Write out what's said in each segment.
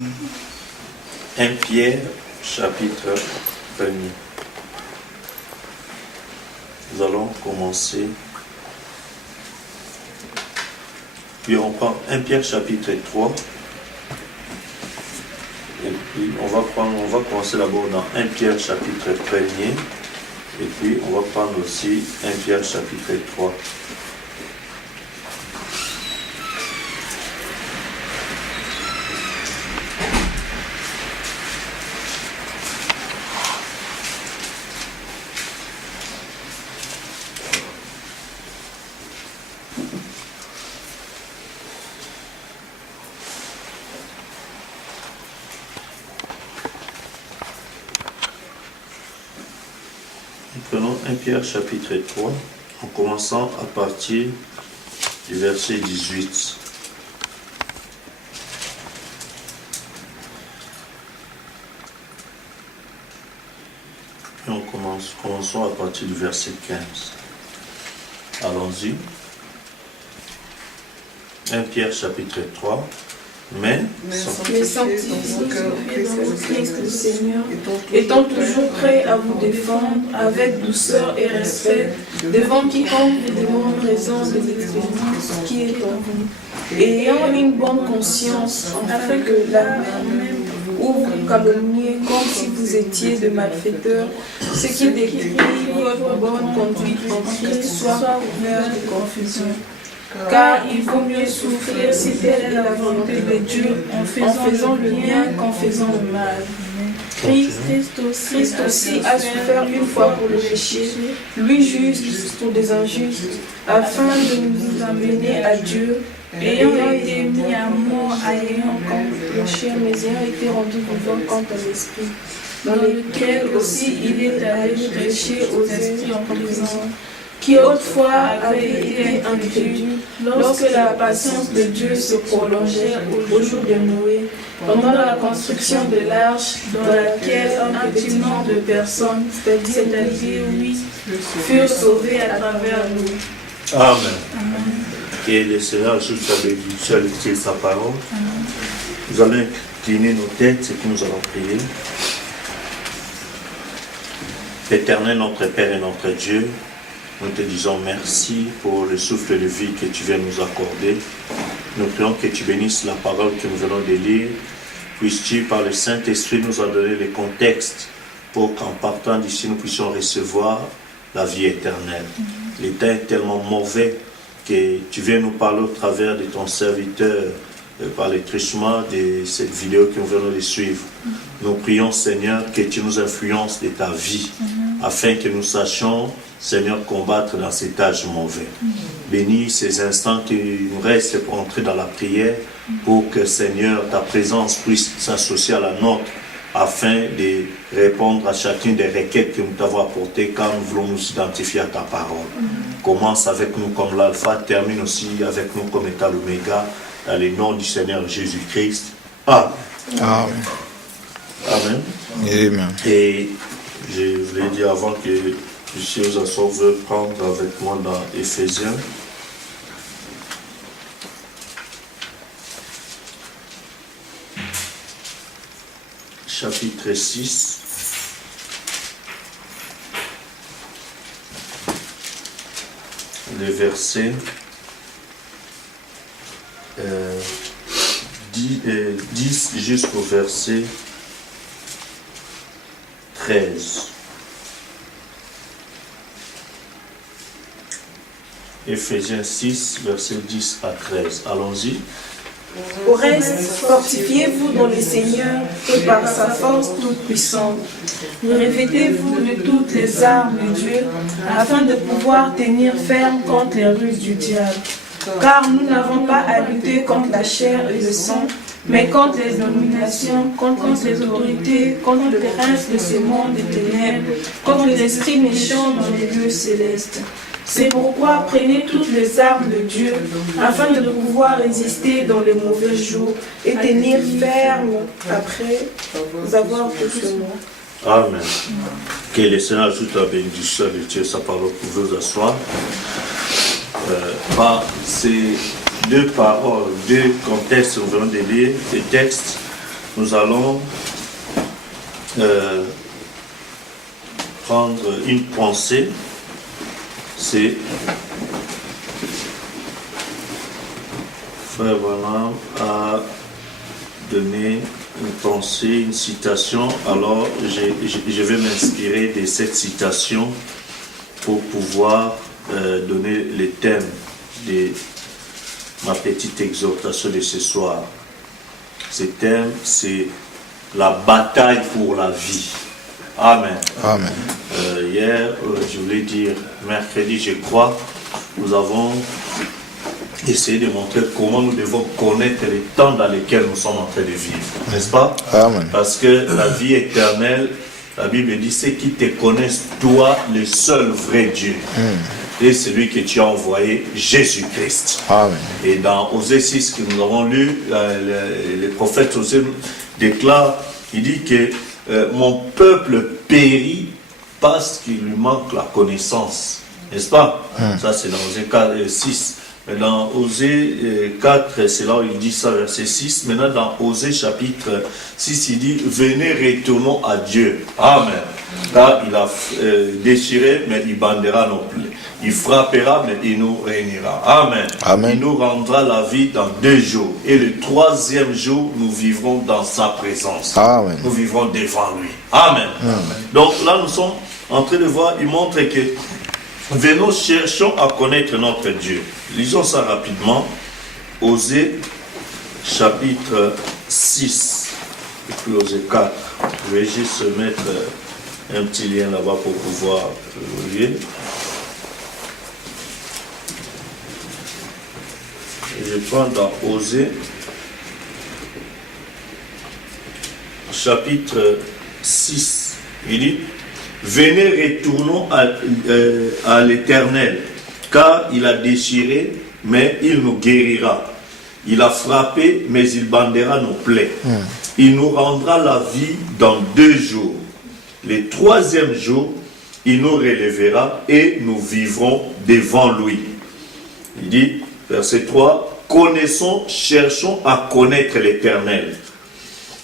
1 Pierre, chapitre 1er. Nous allons commencer. Puis on prend 1 Pierre, chapitre 3. Et puis on va commencer d'abord dans 1 Pierre, chapitre 1er. Et puis on va prendre aussi 1 Pierre, chapitre 3. Prenons 1 Pierre chapitre 3, en commençant à partir du verset 18. Et commençons à partir du verset 15. Allons-y. 1 Pierre chapitre 3. Mais sanctifiez-vous dans Christ le Seigneur, étant toujours prêt à vous défendre avec douceur et respect devant quiconque vous demande raison de l'expérience qui est en vous, et ayant une bonne conscience, afin que la même ou vous calomniez comme si vous étiez de malfaiteurs, ce qui décrit votre bonne conduite en Christ soit ouvert de confusion. Car il vaut mieux souffrir si telle est la volonté de Dieu en faisant le bien qu'en faisant le mal. Christ aussi a souffert une fois pour le péché, lui juste pour des injustes, afin de nous amener à Dieu, ayant été mis à mort, ayant contre le chair, mais ayant été rendu vivant quant à l'esprit, dans lequel aussi il est allé prêcher aux esprits en prison, qui autrefois avait été incrédule, lorsque la patience de Dieu se prolongeait au jour de Noé, pendant la construction de l'arche, dans laquelle un petit nombre de personnes, c'est-à-dire oui, furent sauvées à travers nous. Amen. Que le Seigneur ajoute sa bénédiction à sa parole. Amen. Nous allons incliner nos têtes et que nous allons prier. Éternel, notre Père et notre Dieu, nous te disons merci pour le souffle de vie que tu viens nous accorder. Nous prions que tu bénisses la parole que nous venons de lire. Puisses-tu, par le Saint-Esprit, nous en donner le contexte pour qu'en partant d'ici, nous puissions recevoir la vie éternelle. L'état est tellement mauvais que tu viens nous parler au travers de ton serviteur par le truchement de cette vidéo que nous venons de suivre. Nous prions, Seigneur, que tu nous influences de ta vie, afin que nous sachions, Seigneur, combattre dans cet âge mauvais. Bénis ces instants qui nous restent pour entrer dans la prière, pour que, Seigneur, ta présence puisse s'associer à la nôtre, afin de répondre à chacune des requêtes que nous t'avons apportées, car nous voulons nous identifier à ta parole. Commence avec nous comme l'alpha, termine aussi avec nous comme étant l'oméga, dans le nom du Seigneur Jésus-Christ. Amen. Amen. Amen. Amen. Et je voulais dire avant que puissiez vous asseoir, vous prendre avec moi dans Éphésiens. Chapitre 6. Le verset 10 jusqu'au verset 13. Éphésiens 6, verset 10 à 13. Allons-y. Au reste, fortifiez-vous dans le Seigneur et par sa force toute puissante. Revêtez-vous de toutes les armes de Dieu, afin de pouvoir tenir ferme contre les ruses du diable. Car nous n'avons pas à lutter contre la chair et le sang, mais contre les dominations, contre les autorités, contre le prince de ce monde des ténèbres, contre les esprits méchants dans les lieux célestes. C'est pourquoi prenez toutes les armes de Dieu, afin de pouvoir résister dans les mauvais jours et tenir ferme après avoir tout ce monde. Amen. Que le Seigneur ajoute la bénédiction de Dieu, sa parole pour vous asseoir. Par ces deux paroles, deux contextes, nous venons de lire, des textes, nous allons prendre une pensée. C'est Frère Branham a donné une pensée, une citation. Alors je vais m'inspirer de cette citation pour pouvoir donner les thèmes de ma petite exhortation de ce soir. Ce thème, c'est la bataille pour la vie. Amen. Amen. Hier, je voulais dire, mercredi, je crois, nous avons essayé de montrer comment nous devons connaître les temps dans lesquels nous sommes en train de vivre. N'est-ce pas? Amen. Parce que la vie éternelle, la Bible dit, c'est qui te connaissent, toi, le seul vrai Dieu. Et celui que tu as envoyé, Jésus-Christ. Amen. Et dans Osée 6 que nous avons lu, le prophète Osée déclare, il dit que mon peuple périt parce qu'il lui manque la connaissance. N'est-ce pas? Ça c'est dans Osée 4, 6. Mais dans Osée 4, c'est là où il dit ça, verset 6. Maintenant dans Osée chapitre 6, il dit, venez retournons à Dieu. Amen. Là, il a déchiré, mais il bandera nos plaies. Il frappera, mais il nous réunira. Amen. Amen. Il nous rendra la vie dans 2 jours. Et le 3e jour, nous vivrons dans sa présence. Amen. Nous vivrons devant lui. Amen. Amen. Donc là, nous sommes en train de voir, il montre que venons, cherchons à connaître notre Dieu. Lisons ça rapidement. Osée, chapitre 6, et puis Osée 4. Je vais juste mettre un petit lien là-bas pour pouvoir le lire. Je prends dans Osée, chapitre 6. Il dit, venez, retournons à l'Éternel, car il a déchiré, mais il nous guérira. Il a frappé, mais il bandera nos plaies. Il nous rendra la vie dans 2 jours. Le 3e jour, il nous relèvera et nous vivrons devant lui. Il dit, verset 3, connaissons, cherchons à connaître l'Éternel.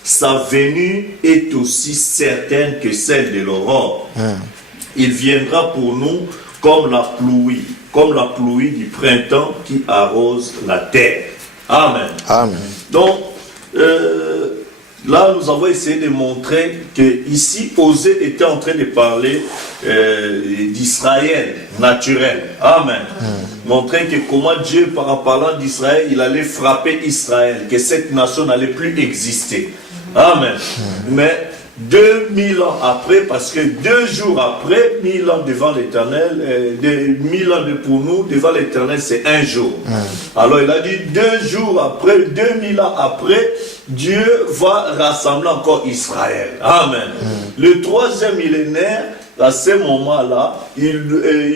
Sa venue est aussi certaine que celle de l'aurore. Il viendra pour nous comme la pluie du printemps qui arrose la terre. Amen. Amen. Donc, là, nous avons essayé de montrer que ici, Osée était en train de parler d'Israël naturel. Amen. Montrer que comment Dieu, par parlant d'Israël, il allait frapper Israël, que cette nation n'allait plus exister. Amen. Mais 2000 ans après, parce que 2 jours après, 1000 ans devant l'Éternel, 1000 ans pour nous, devant l'Éternel, c'est 1 jour. Alors il a dit 2 jours après, 2000 ans après, Dieu va rassembler encore Israël. Amen. Le 3e millénaire, à ce moment-là, ils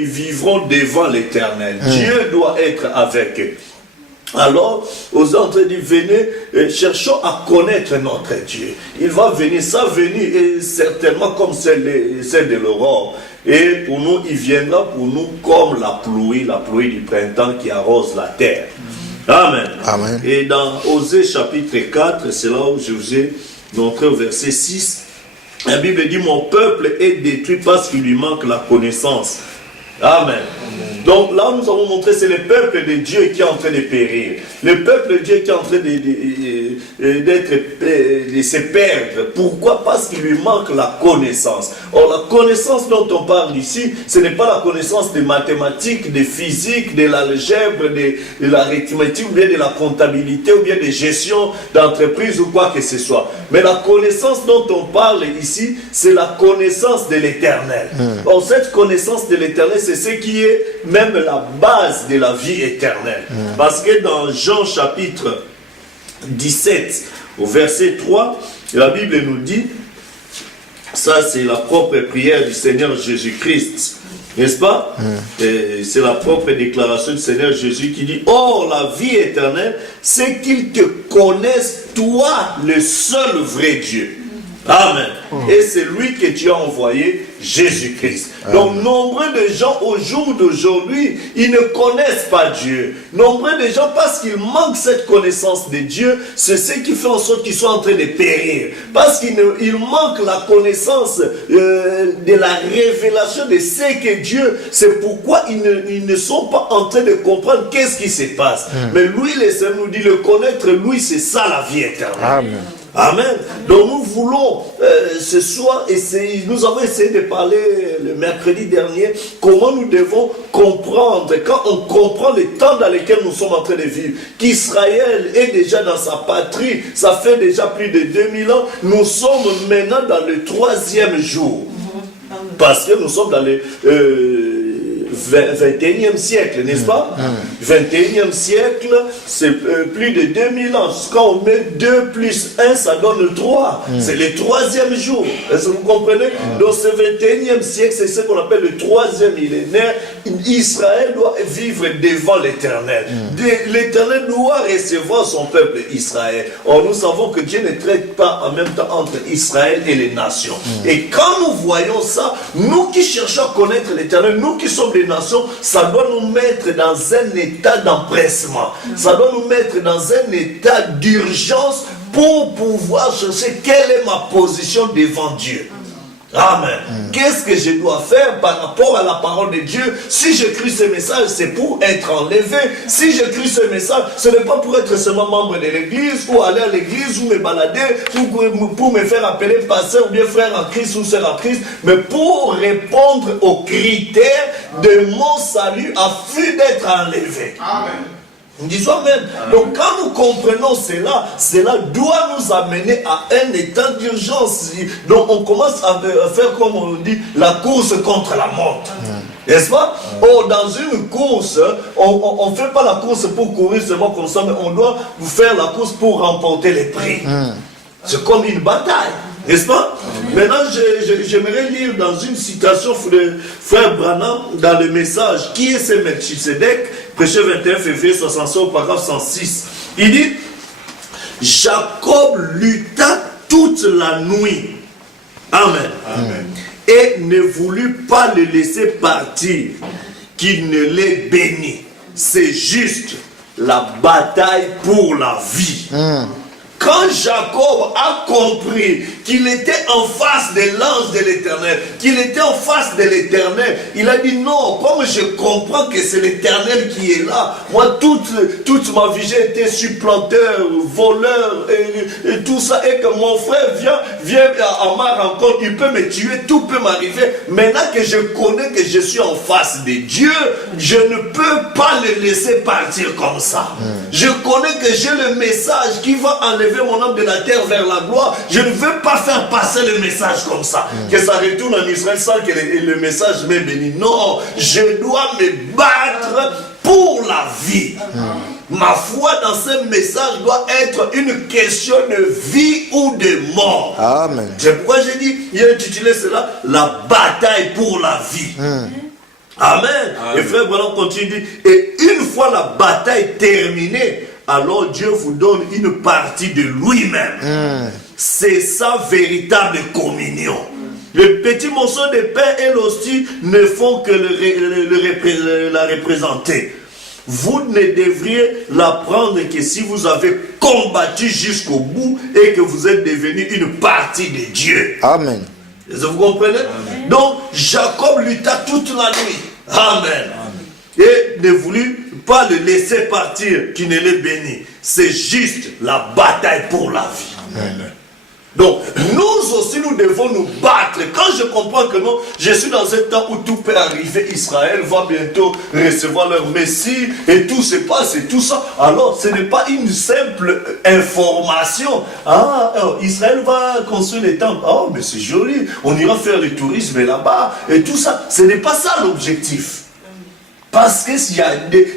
vivront devant l'Éternel. Dieu doit être avec eux. Alors, aux entrées dit, venez, cherchons à connaître notre Dieu. Il va venir, sa venue est certainement comme celle de l'aurore. Et pour nous, il viendra pour nous comme la pluie du printemps qui arrose la terre. Amen. Amen. Et dans Osée chapitre 4, c'est là où je vous ai montré au verset 6, la Bible dit, mon peuple est détruit parce qu'il lui manque la connaissance. Amen. Donc là, nous avons montré que c'est le peuple de Dieu qui est en train de périr. Le peuple de Dieu qui est en train de se perdre. Pourquoi? Parce qu'il lui manque la connaissance. Or, la connaissance dont on parle ici, ce n'est pas la connaissance des mathématiques, des physiques, de l'algèbre, de l'arithmétique, ou bien de la comptabilité, ou bien de gestion d'entreprise, ou quoi que ce soit. Mais la connaissance dont on parle ici, c'est la connaissance de l'Éternel. Or, cette connaissance de l'Éternel, c'est ce qui est même la base de la vie éternelle. Parce que dans Jean chapitre 17, au verset 3, la Bible nous dit, ça c'est la propre prière du Seigneur Jésus-Christ, n'est-ce pas? C'est la propre déclaration du Seigneur Jésus qui dit, or la vie éternelle, c'est qu'ils te connaissent, toi, le seul vrai Dieu. Amen. Et c'est lui que tu as envoyé, Jésus-Christ. Donc, nombreux de gens au jour d'aujourd'hui, ils ne connaissent pas Dieu. Nombreux de gens, parce qu'ils manquent cette connaissance de Dieu, c'est ce qui fait en sorte qu'ils sont en train de périr. Parce qu'ils manquent la connaissance de la révélation de ce que Dieu, c'est pourquoi ils ne sont pas en train de comprendre qu'est-ce qui se passe. Mais lui, le Seigneur nous dit, le connaître, lui, c'est ça la vie éternelle. Amen. Amen. Donc nous voulons ce soir essayer, nous avons essayé de parler le mercredi dernier, comment nous devons comprendre, quand on comprend le temps dans lequel nous sommes en train de vivre, qu'Israël est déjà dans sa patrie, ça fait déjà plus de 2000 ans, nous sommes maintenant dans le 3e jour. Parce que nous sommes dans le 21e siècle, n'est-ce pas? 21e siècle, c'est plus de 2000 ans. Quand on met 2 plus 1, ça donne 3. C'est le 3e jour. Est-ce que vous comprenez? Donc ce 21e siècle, c'est ce qu'on appelle le 3e millénaire. Israël doit vivre devant l'Éternel. L'Éternel doit recevoir son peuple Israël. Or, nous savons que Dieu ne traite pas en même temps entre Israël et les nations. Et quand nous voyons ça, nous qui cherchons à connaître l'Éternel, nous qui sommes des nations, ça doit nous mettre dans un état d'empressement. Ça doit nous mettre dans un état d'urgence pour pouvoir chercher quelle est ma position devant Dieu. Amen. Qu'est-ce que je dois faire par rapport à la parole de Dieu? Si j'écris ce message, c'est pour être enlevé. Si j'écris ce message, ce n'est pas pour être seulement membre de l'église, ou aller à l'église, ou me balader, ou pour me faire appeler pasteur, ou bien frère en Christ, ou sœur en Christ, mais pour répondre aux critères de mon salut afin d'être enlevé. Amen. Disons même, donc quand nous comprenons cela doit nous amener à un état d'urgence. Donc on commence à faire, comme on dit, la course contre la montre. N'est-ce pas? Oh, dans une course, on ne fait pas la course pour courir seulement comme ça, mais on doit faire la course pour remporter les prix. C'est comme une bataille. N'est-ce pas? Maintenant, j'aimerais lire dans une citation de frère Branham dans le message. Qui est ce Melchisedec? Prêché 21 février 65 au paragraphe 106. Il dit, Jacob lutta toute la nuit. Amen. Amen. Et ne voulut pas le laisser partir, qu'il ne l'ait béni. C'est juste la bataille pour la vie. Quand Jacob a compris qu'il était en face de l'ange de l'Éternel, qu'il était en face de l'Éternel, il a dit non, comme je comprends que c'est l'Éternel qui est là, moi toute ma vie j'ai été supplanteur, voleur et tout ça, et que mon frère vient à ma rencontre, il peut me tuer, tout peut m'arriver. Maintenant que je connais que je suis en face de Dieu, je ne peux pas le laisser partir comme ça. Je connais que j'ai le message qui va enlever mon âme de la terre vers la gloire. Je ne veux pas faire passer le message comme ça, que ça retourne en Israël sans que le message m'ait béni. Non, je dois me battre pour la vie. Ma foi dans ce message doit être une question de vie ou de mort. Amen. C'est pourquoi j'ai dit, il a intitulé cela la bataille pour la vie. Amen. Et frère Branham continue, et une fois la bataille terminée, alors Dieu vous donne une partie de lui-même. C'est sa véritable communion. Le petit morceau de pain et l'hostie ne font que la représenter. Vous ne devriez la prendre que si vous avez combattu jusqu'au bout et que vous êtes devenu une partie de Dieu. Amen. Vous comprenez? Amen. Donc Jacob lutta toute la nuit. Amen. Et ne voulut pas le laisser partir, qui ne l'ait béni. C'est juste la bataille pour la vie. Amen. Donc, nous aussi, nous devons nous battre. Quand je comprends que non, je suis dans un temps où tout peut arriver, Israël va bientôt recevoir leur Messie, et tout se passe, et tout ça. Alors, ce n'est pas une simple information. Israël va construire les temples. Oh, mais c'est joli. On ira faire le tourisme là-bas, et tout ça. Ce n'est pas ça l'objectif. Parce que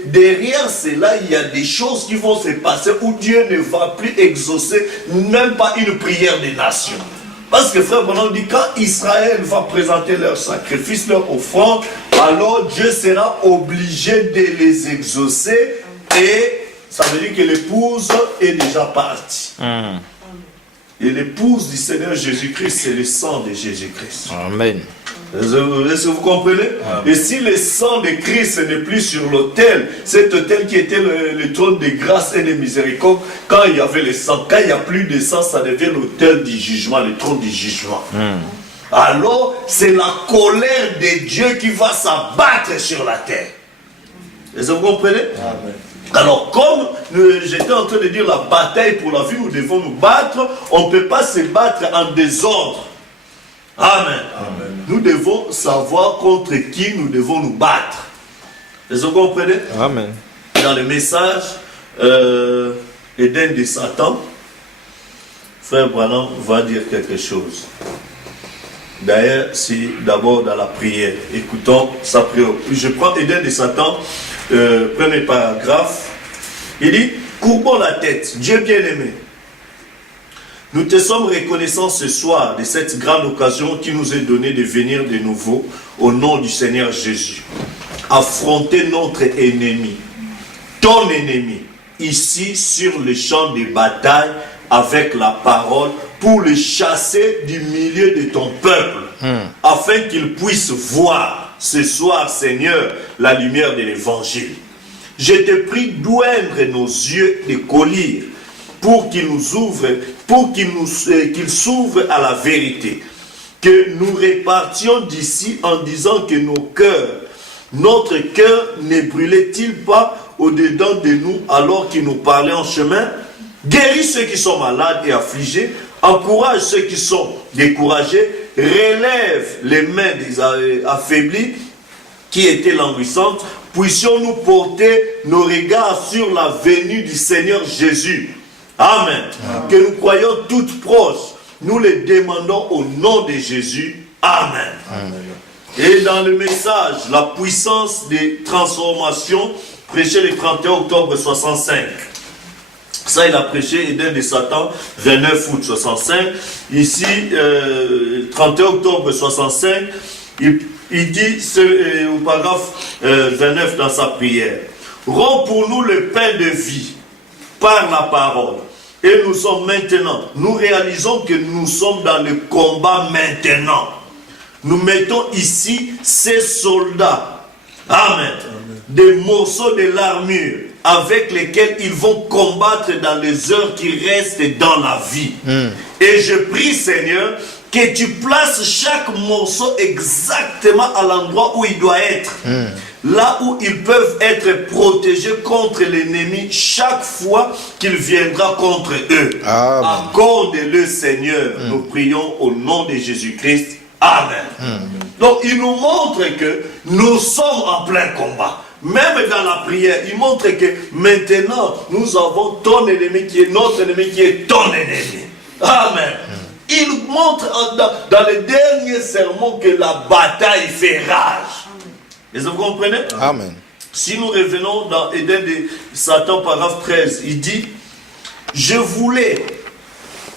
derrière cela, il y a des choses qui vont se passer où Dieu ne va plus exaucer même pas une prière des nations. Parce que frère Branham dit, quand Israël va présenter leur sacrifice, leur offrande, alors Dieu sera obligé de les exaucer, et ça veut dire que l'épouse est déjà partie. Et l'épouse du Seigneur Jésus-Christ, c'est le sang de Jésus-Christ. Amen. Est-ce que vous comprenez? Et si le sang de Christ n'est plus sur l'autel, cet autel qui était le trône de grâce et de miséricorde, quand il y avait le sang, quand il n'y a plus de sang, ça devient l'autel du jugement, le trône du jugement. Alors, c'est la colère de Dieu qui va s'abattre sur la terre. Est-ce que vous comprenez? Amen. Alors, comme j'étais en train de dire la bataille pour la vie, nous devons nous battre, on ne peut pas se battre en désordre. Amen. Amen. Nous devons savoir contre qui nous devons nous battre. Est-ce que vous comprenez? Amen. Dans le message Éden de Satan, Frère Branham va dire quelque chose. D'ailleurs, c'est d'abord dans la prière. Écoutons sa prière. Je prends Éden de Satan, premier paragraphe. Il dit, courbons la tête, Dieu bien-aimé. Nous te sommes reconnaissants ce soir de cette grande occasion qui nous est donnée de venir de nouveau au nom du Seigneur Jésus. Affronter notre ennemi, ton ennemi, ici sur le champ de bataille avec la parole pour le chasser du milieu de ton peuple afin qu'il puisse voir ce soir, Seigneur, la lumière de l'évangile. Je te prie d'oindre nos yeux de collyre pour qu'il nous ouvre, qu'il s'ouvre à la vérité. Que nous repartions d'ici en disant que notre cœur ne brûlait-il pas au-dedans de nous alors qu'il nous parlait en chemin? Guéris ceux qui sont malades et affligés, encourage ceux qui sont découragés, relève les mains des affaiblis qui étaient languissantes. Puissions-nous porter nos regards sur la venue du Seigneur Jésus. Amen. Que nous croyons toutes proches. Nous les demandons au nom de Jésus. Amen. Amen. Et dans le message, la puissance des transformations, prêché le 31 octobre 65. Ça, il a prêché Éden de Satan, 29 août 65. Ici, 31 octobre 65, il dit au paragraphe 29 dans sa prière. Rends pour nous le pain de vie par la parole. Et nous sommes maintenant, nous réalisons que nous sommes dans le combat maintenant. Nous mettons ici ces soldats, amen, des morceaux de l'armure avec lesquels ils vont combattre dans les heures qui restent dans la vie. Et je prie, Seigneur, que tu places chaque morceau exactement à l'endroit où il doit être. Là où ils peuvent être protégés contre l'ennemi chaque fois qu'il viendra contre eux. Accorde-le, Seigneur. Nous prions au nom de Jésus-Christ. Amen. Donc, il nous montre que nous sommes en plein combat. Même dans la prière, il montre que maintenant, nous avons ton ennemi qui est notre ennemi, qui est ton ennemi. Amen. Il montre dans le dernier sermon que la bataille fait rage. Est-ce que vous comprenez? Amen. Si nous revenons dans Éden de Satan, paragraphe 13, il dit, je voulais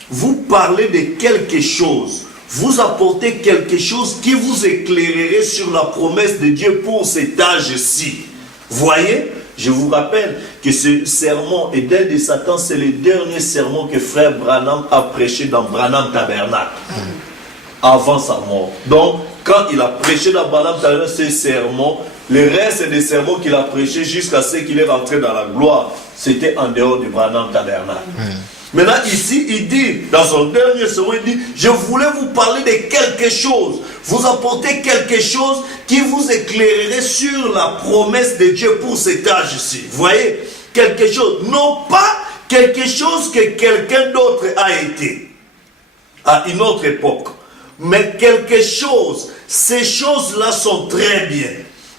vous parler de quelque chose, vous apporter quelque chose qui vous éclairerait sur la promesse de Dieu pour cet âge-ci. Voyez, je vous rappelle que ce sermon Éden de Satan, c'est le dernier sermon que frère Branham a prêché dans Branham Tabernacle, avant sa mort. Donc, quand il a prêché dans Branham Tabernacle, ce sermon, le reste des sermons qu'il a prêché jusqu'à ce qu'il est rentré dans la gloire, c'était en dehors de Branham Tabernacle. Maintenant, ici, il dit, dans son dernier sermon, il dit, je voulais vous parler de quelque chose, vous apporter quelque chose qui vous éclairerait sur la promesse de Dieu pour cet âge-ci. Vous voyez, quelque chose, non pas quelque chose que quelqu'un d'autre a été à une autre époque, mais quelque chose, ces choses-là sont très bien.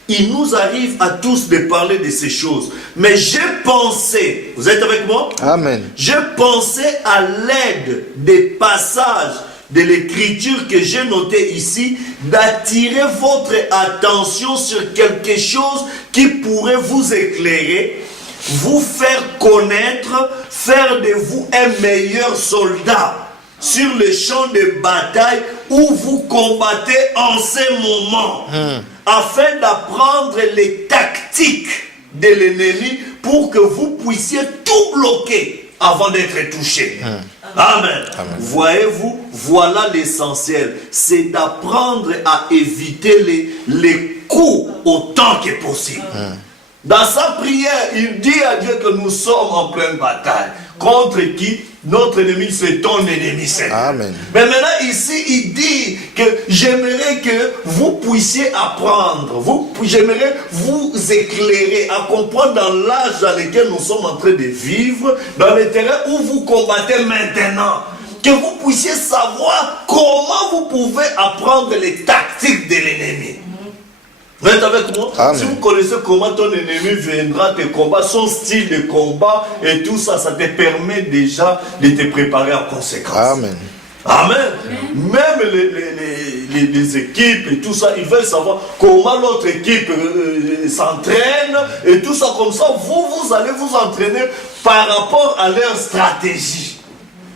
Il nous arrive à tous de parler de ces choses. Mais j'ai pensé, vous êtes avec moi? Amen. J'ai pensé à l'aide des passages de l'écriture que j'ai noté ici, d'attirer votre attention sur quelque chose qui pourrait vous éclairer, vous faire connaître, faire de vous un meilleur soldat sur le champ de bataille où vous combattez en ces moments, afin d'apprendre les tactiques de l'ennemi pour que vous puissiez tout bloquer avant d'être touché. Amen. Voyez-vous, voilà l'essentiel. C'est d'apprendre à éviter les coups autant que possible. Dans sa prière, il dit à Dieu que nous sommes en pleine bataille. Contre qui? Notre ennemi, c'est ton ennemi, Seigneur. Amen. Mais maintenant, ici, il dit que j'aimerais que vous puissiez apprendre, j'aimerais vous éclairer à comprendre dans l'âge dans lequel nous sommes en train de vivre, dans le terrain où vous combattez maintenant, que vous puissiez savoir comment vous pouvez apprendre les tactiques de l'ennemi. Vous êtes avec moi? Amen. Si vous connaissez comment ton ennemi viendra te combattre, son style de combat et tout ça, ça te permet déjà de te préparer en conséquence. Amen. Amen. Même les équipes et tout ça, ils veulent savoir comment l'autre équipe s'entraîne et tout ça. Comme ça, vous allez vous entraîner par rapport à leur stratégie.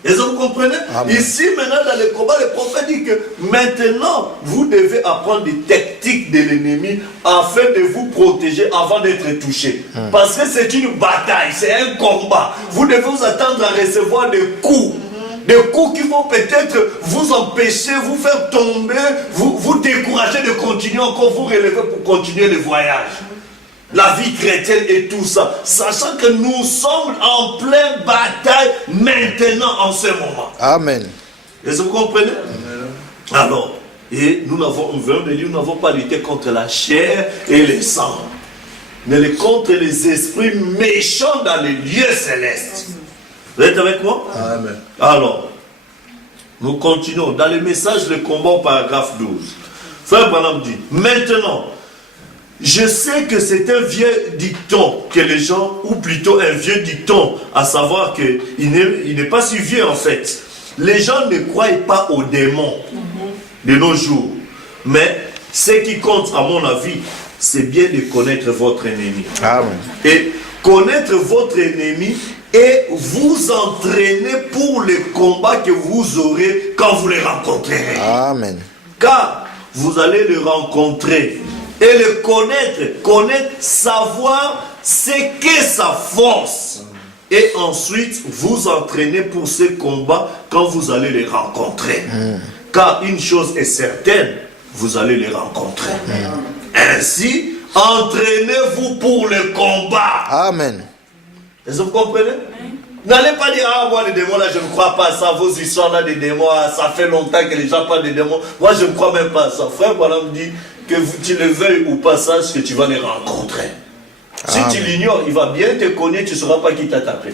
Est-ce que vous comprenez? Amen. Ici, maintenant, dans le combat, le prophète dit que maintenant, vous devez apprendre des techniques de l'ennemi afin de vous protéger avant d'être touché. Parce que c'est une bataille, c'est un combat. Vous devez vous attendre à recevoir des coups. Des coups qui vont peut-être vous empêcher, vous faire tomber, vous décourager de continuer encore, vous relever pour continuer le voyage. La vie chrétienne et tout ça, sachant que nous sommes en pleine bataille maintenant en ce moment. Amen. Est-ce que vous comprenez? Alors, et nous n'avons pas lutté contre la chair et le sang, mais contre les esprits méchants dans les lieux célestes. Vous êtes avec moi? Amen. Alors, nous continuons. Dans le message, le combat au paragraphe 12. Frère Branham dit, maintenant, je sais que c'est un vieux dicton que les gens, ou plutôt un vieux dicton, à savoir qu'il n'est pas si vieux en fait. Les gens ne croient pas aux démons de nos jours. Mais ce qui compte, à mon avis, c'est bien de connaître votre ennemi. Amen. Et connaître votre ennemi et vous entraîner pour le combat que vous aurez quand vous le rencontrerez. Amen. Car vous allez le rencontrer et le connaître, savoir ce qu'est sa force. Et ensuite, vous entraîner pour ce combat quand vous allez les rencontrer. Car une chose est certaine, vous allez les rencontrer. Ainsi, entraînez-vous pour le combat. Amen. Est-ce que vous comprenez? N'allez pas dire, ah, moi les démons là, je ne crois pas à ça, vos histoires là des démons, ça fait longtemps que les gens parlent des démons. Moi je ne crois même pas à ça. Frère, voilà me dit que tu le veuilles ou pas, sache que tu vas les rencontrer. Si tu l'ignores, il va bien te connaître, tu ne sauras pas qui t'a tapé.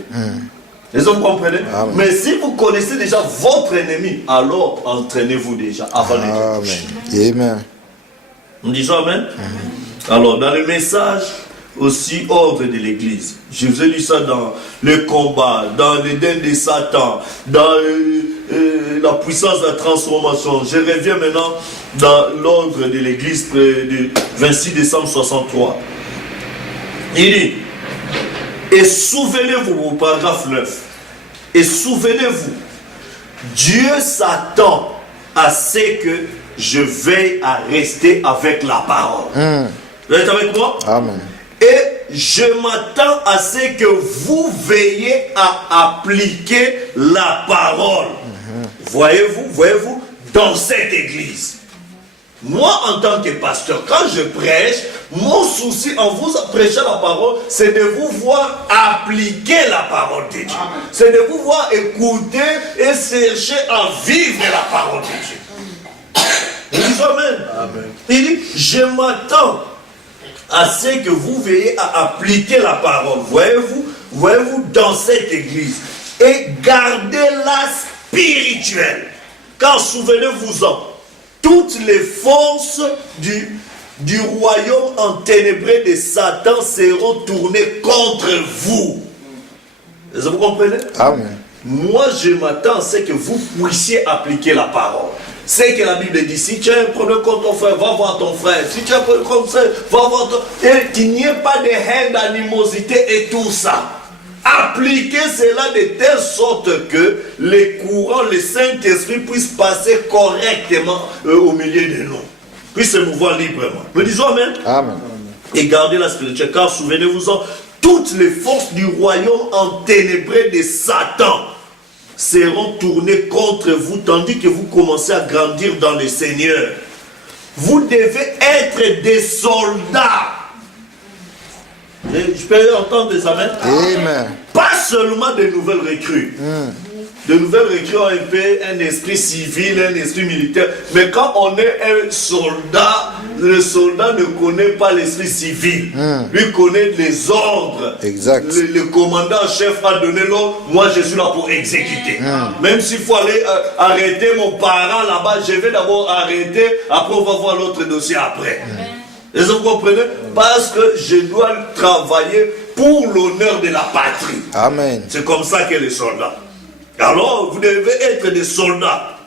Est-ce que vous comprenez? Amen. Mais si vous connaissez déjà votre ennemi, alors entraînez-vous déjà avant de toucher. Amen. Nous disons Amen. Alors, dans le message, aussi ordre de l'église. Je vous ai lu ça dans le combat, dans l'Éden de Satan, dans la puissance de la transformation. Je reviens maintenant dans l'ordre de l'église du 26 décembre 63. Il dit, et souvenez-vous, au paragraphe 9, et souvenez-vous, Dieu s'attend à ce que je veille à rester avec la parole. Vous êtes avec moi? Amen. Et je m'attends à ce que vous veillez à appliquer la parole. Voyez-vous, dans cette église. Moi, en tant que pasteur, quand je prêche, mon souci en vous prêchant la parole, c'est de vous voir appliquer la parole de Dieu. C'est de vous voir écouter et chercher à vivre la parole de Dieu. Nous disons Amen. Amen. Il dit, je m'attends à ce que vous veillez à appliquer la parole. Voyez-vous dans cette église. Et gardez-la spirituelle. Car souvenez-vous-en, toutes les forces du royaume enténébré de Satan seront tournées contre vous. Est-ce que vous comprenez? Amen. Moi, je m'attends à ce que vous puissiez appliquer la parole. C'est que la Bible dit, si tu as un problème contre ton frère, va voir ton frère. Si tu as un problème contre ton frère, va voir ton... Et qu'il n'y ait pas de haine, d'animosité et tout ça. Appliquez cela de telle sorte que les courants, le Saint-Esprit puissent passer correctement au milieu de nous. Puissent se mouvoir librement. Nous disons Amen. Amen. Et gardez la spiritualité, car souvenez-vous-en, toutes les forces du royaume enténébré de Satan seront tournées contre vous, tandis que vous commencez à grandir dans le Seigneur. Vous devez être des soldats. Je peux entendre des amens? Amen. Pas seulement de nouvelles recrues. De nouvelles recrues ont un peu un esprit civil, un esprit militaire. Mais quand on est un soldat, le soldat ne connaît pas l'esprit civil. Lui connaît les ordres. Exact. Le commandant-chef a donné l'ordre. Moi, je suis là pour exécuter. Même s'il faut aller arrêter mon parent là-bas, je vais d'abord arrêter. Après, on va voir l'autre dossier après. Est-ce que vous comprenez? Parce que je dois travailler pour l'honneur de la patrie. Amen. C'est comme ça qu'est le soldat. Alors, vous devez être des soldats.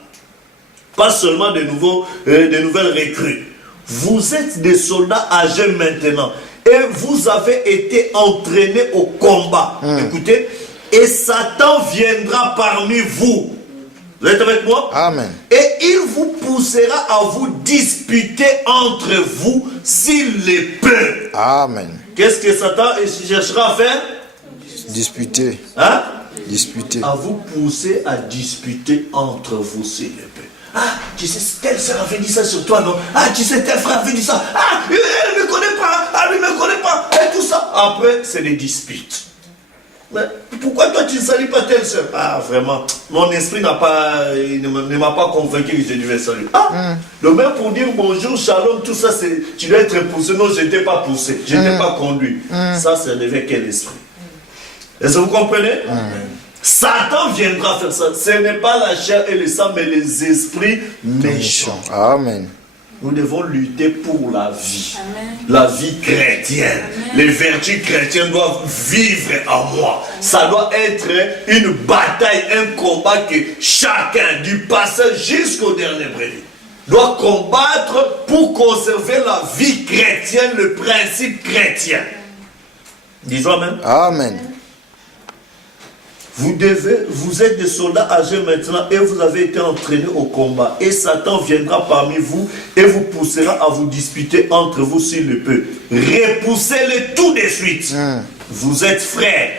Pas seulement de nouvelles recrues. Vous êtes des soldats âgés maintenant. Et vous avez été entraînés au combat. Écoutez. Et Satan viendra parmi vous. Vous êtes avec moi? Amen. Et il vous poussera à vous disputer entre vous s'il le peut. Amen. Qu'est-ce que Satan cherchera à faire? Disputer. Hein? Disputer. À vous pousser à disputer entre vous s'il le peut. Ah, tu sais, tel frère avait dit ça sur toi, non? Ah, tu sais, tel frère avait dit ça. Ah, il ne me connaît pas. Ah, lui ne me connaît pas. Et tout ça. Après, c'est des disputes. Mais pourquoi toi tu ne salues pas telle soeur? Ah, vraiment, mon esprit ne m'a pas convaincu que je devais saluer. Ah, le même pour dire bonjour, shalom, tout ça, tu dois être poussé. Non, je n'étais pas poussé, je n'étais pas conduit. Ça devait quel esprit? Est-ce que vous comprenez? Satan viendra faire ça. Ce n'est pas la chair et le sang, mais les esprits méchants. Amen. Nous devons lutter pour la vie. Amen. La vie chrétienne. Amen. Les vertus chrétiennes doivent vivre en moi. Ça doit être une bataille, un combat que chacun, du passé jusqu'au dernier brebis, doit combattre pour conserver la vie chrétienne, le principe chrétien. Disons Amen. Amen. Vous êtes des soldats âgés maintenant et vous avez été entraînés au combat. Et Satan viendra parmi vous et vous poussera à vous disputer entre vous s'il le peut. Repoussez-le tout de suite. Vous êtes frères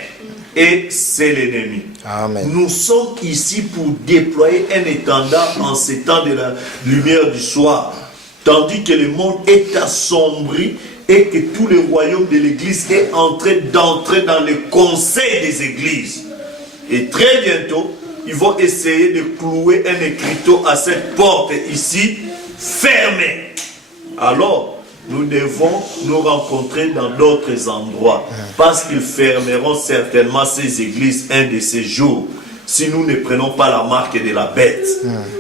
et c'est l'ennemi. Amen. Nous sommes ici pour déployer un étendard en ces temps de la lumière du soir. Tandis que le monde est assombri et que tout le royaume de l'église est en train d'entrer dans le conseil des églises. Et très bientôt, ils vont essayer de clouer un écriteau à cette porte ici, fermée. Alors, nous devons nous rencontrer dans d'autres endroits, parce qu'ils fermeront certainement ces églises un de ces jours, si nous ne prenons pas la marque de la bête.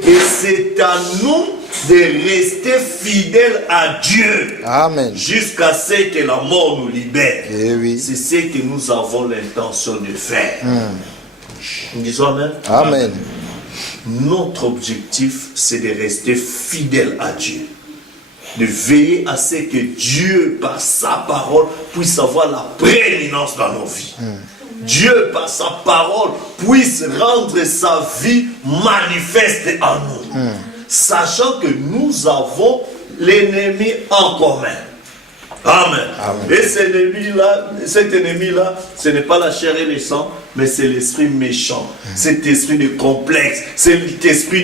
Et c'est à nous de rester fidèles à Dieu. Amen. Jusqu'à ce que la mort nous libère. Eh oui. C'est ce que nous avons l'intention de faire. Disons Amen. Amen. Notre objectif, c'est de rester fidèle à Dieu. De veiller à ce que Dieu, par sa parole, puisse avoir la prééminence dans nos vies. Dieu, par sa parole, puisse rendre sa vie manifeste en nous. Sachant que nous avons l'ennemi en commun. Amen. Amen. Et cet ennemi-là, ce n'est pas la chair et le sang, mais c'est l'esprit méchant. Cet esprit de complexe, cet esprit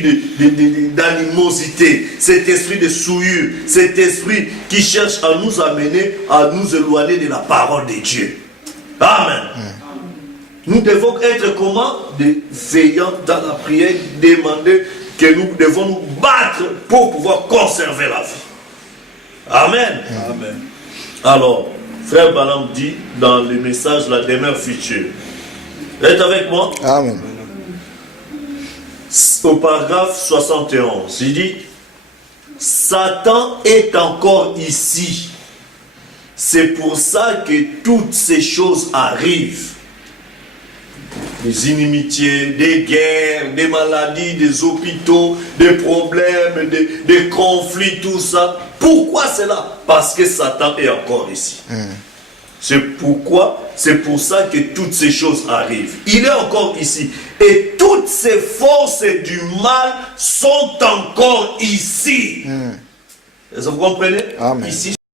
d'animosité, cet esprit de souillure, cet esprit qui cherche à nous amener, à nous éloigner de la parole de Dieu. Amen. Nous devons être comment? Des veillants dans la prière, demander que nous devons nous battre pour pouvoir conserver la vie. Amen. Amen. Alors, frère Balaam dit dans le message la demeure future. Êtes avec moi? Amen. Au paragraphe 71, il dit Satan est encore ici. C'est pour ça que toutes ces choses arrivent. Des inimitiés, des guerres, des maladies, des hôpitaux, des problèmes, des conflits, tout ça. Pourquoi cela? Parce que Satan est encore ici. C'est pour ça que toutes ces choses arrivent. Il est encore ici. Et toutes ces forces du mal sont encore ici. Est-ce que vous comprenez? Amen. Ici,